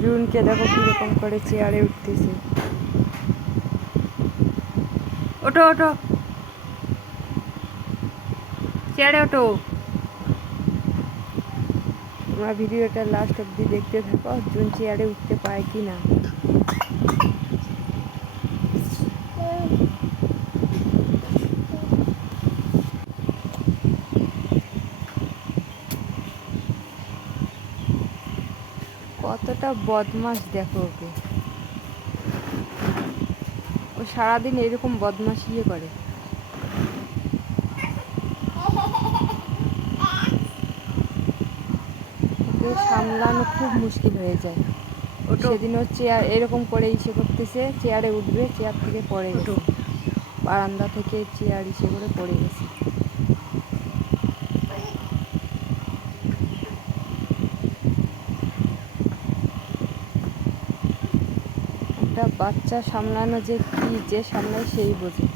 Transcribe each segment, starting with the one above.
জুনকে দেখো কিরকম করে চেয়ারে উঠতেছে। ওঠো ওঠো, চেয়ারে ওঠো। তোমরা ভিডিওটা লাস্ট অব্দি দেখতে থাকো, জুন চেয়ারে উঠতে পায় কি না। কতটা বদমাশ দেখো ওকে, ও সারাদিন এরকম বদমাশি করে। ওকে সামলানো খুব মুশকিল হয়ে যায়। সেদিনও চেয়ার এরকম করে ইসে করতেছে, চেয়ারে উঠবে, চেয়ার থেকে পড়ে গেছে, বারান্দা থেকে চেয়ার ইসে করে পড়ে গেছে। একটা বাচ্চা সামলানো যে কি, যে সামলায় সেই বোঝে।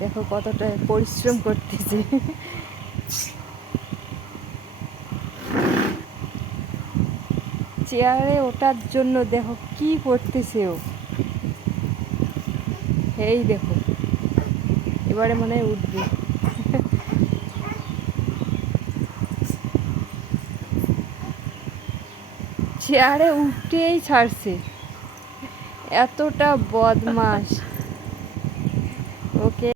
দেখো কতটা পরিশ্রম করতেছে। চেয়ারে ওঠার জন্য দেখো কি করতেছে ও। এই দেখো এবারে মনে হয় উঠবে। চেয়ারে উঠেই ছাড়ছে, এতটা বদমাশ।